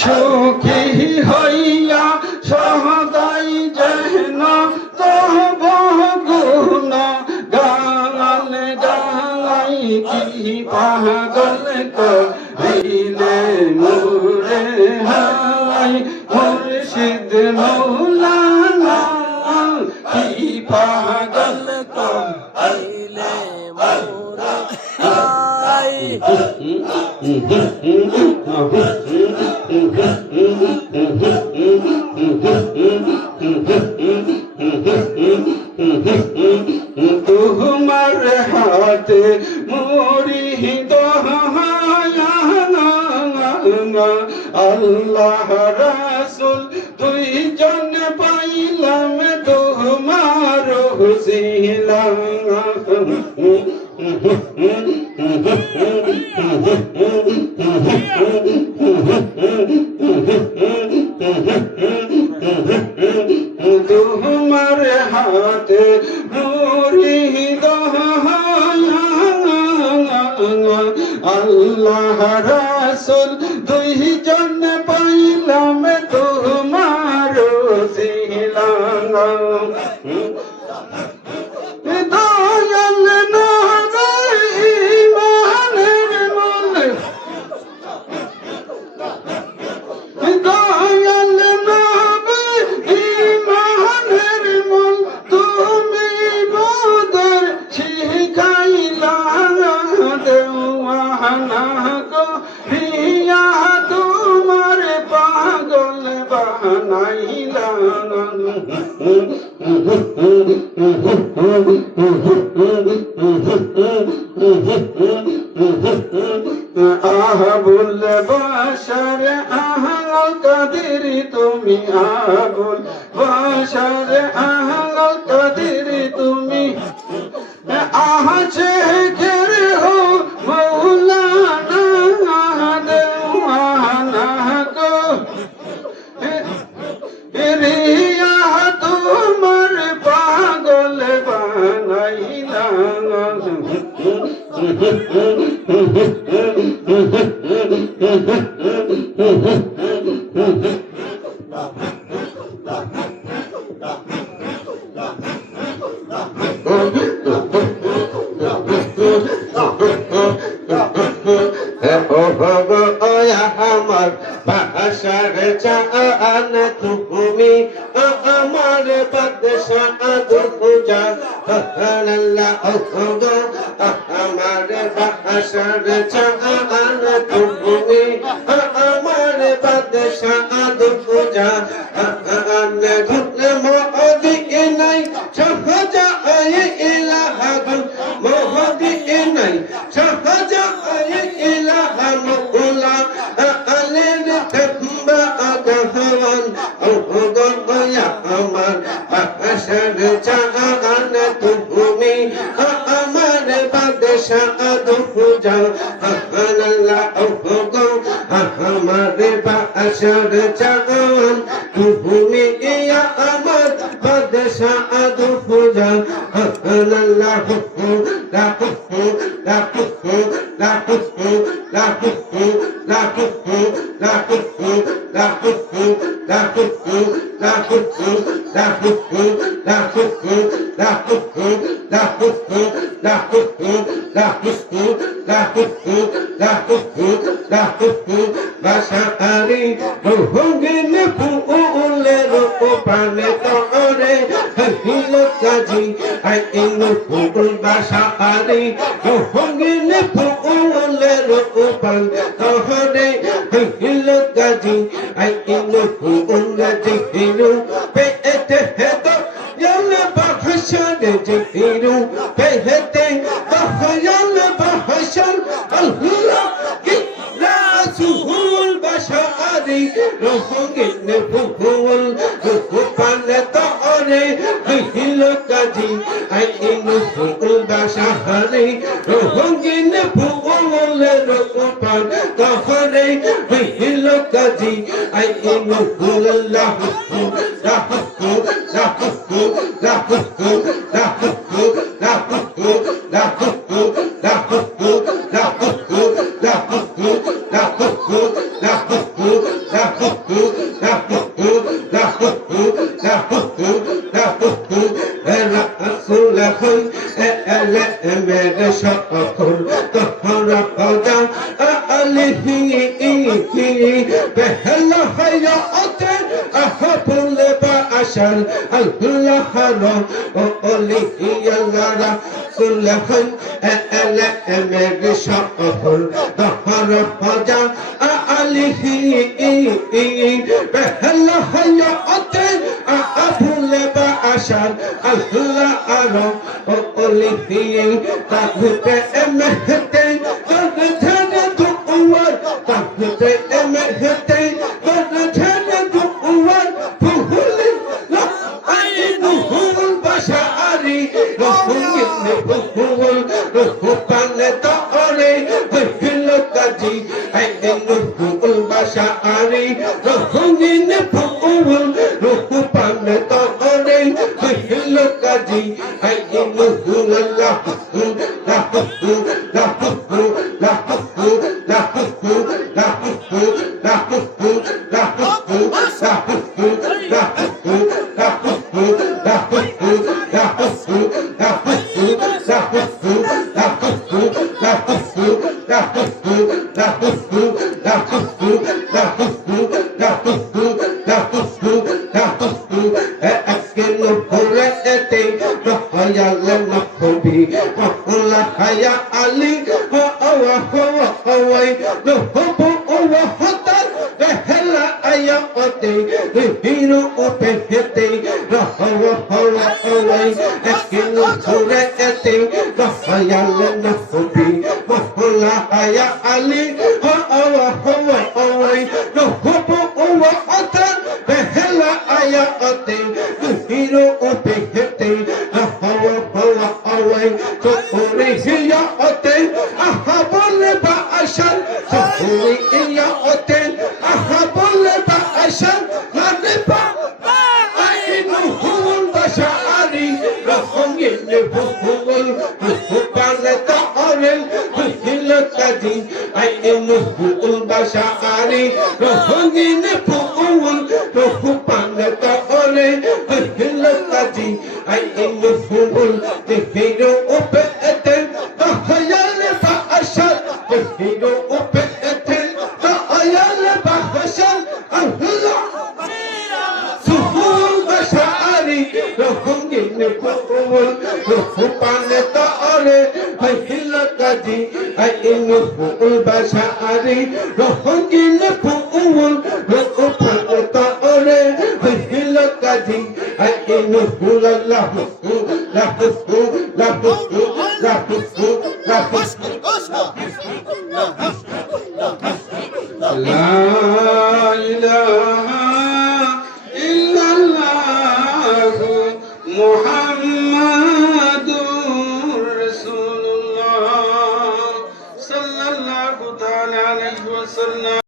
সুখী হইয়া সদাই যেন তব গুণ গান গাই কি পাগল করিলে মোরে হাই মুর্শিদ মৌলানা কি পাগল করিলে মোরে হাই তোমার হাতে মোরি দয়া আল্লাহ রাসূল দুইজন পাইলাম তোমার হুসিলা তোমার হাতে মোরি দয়া আল্লাহ রাসূল দুইজন পাইলাম তোমার হুসিলা দয়াল নবী ইমানের মূল দয়াল নবী ইমানের মূল তুমি মোদের শিখাইলা দেওয়ানা গো হিয়া তোমার পাগল বানাইলা আবুল বাশার আহল কাদের তুমি আবুল বাশার আহল কাদের তুমি আহছে ঘের হো মৌলানা দেওয়ানা গো রিয়া তোমার পাগল বানাইলা আমার বাসার চান তুমি আমার বাদশাহ দুজা আল্লাহ আমার বাসার চান তুমি আমার বাদশাহ দুজা মোদি নাই সহজা ইলাহা মোদি নাই সহজা ইলাহা মুলা আলেন তম্বা আগহওয়ান ওগয়া আমার বাদশাহ চান তুমি আমার বাদশাহ দুজা আল্লাহ আমার বাদশাহ চান তুমি আমার বাদশাহ দুজা আল্লাহ বাসারি রোহঙ্গিন ফুলের পানে তরে হিল কাজী আই ইনু ফুল বাসারি রোহঙ্গিন ফুলের পান তরে হিল কাজী আই ইনু ফুল গাজী হিলু পেতে হেত ইয়াল বাহশার জিরু পেতে বাহয়াল বাহশার আল্লাহ কি রাসূল বাশারি রোহঙ্গিন ফুল পানে তরে হিল কাজী আই ইনু ফুল বাশারি রোহঙ্গিন ফুলের পান তরে হিল কাজী আই ইনু ফুল আল্লাহ मेरे सकल तोहरा पौधा अलिही पहला हयात अहबुल बाशर अल्लाह रो ओली अल्लाह सुलहन मेरे सकल तोहरा पौधा अलिही पहला हयात अहबुल बाशर अल्लाह रो ओली ताहते महते धन दुआर ताहते महते धन दुआर फुल ला आइनुल बशारी फुल पान तोरे हिल काजी आइनुल बशारी रोहिन फुल पान तोरे हिल काजी आइनुल अल्लाह Haya Ali awa awai no hobo awa hotar behela aya ote hiro opehete rahawa hawa awai ekino sure ete rahaya lena hobi mahula haya Ali awa awai no hobo awa hotar behela aya ote hiro opehete rahawa hawa awai hiya ote ahabul ba'ashar hiya ote ahabul ba'ashar nadiba ainuhul bashari rahongil buhul buhubale ta'oril hilakadi ainuhul bashari rahongil buhul buhubale ta'oril hilakadi ainuhul hiyo ope Bashari, Rohingin Puul, Rokopatore, Hilakadi, I in the Hula Lahu, Lahu,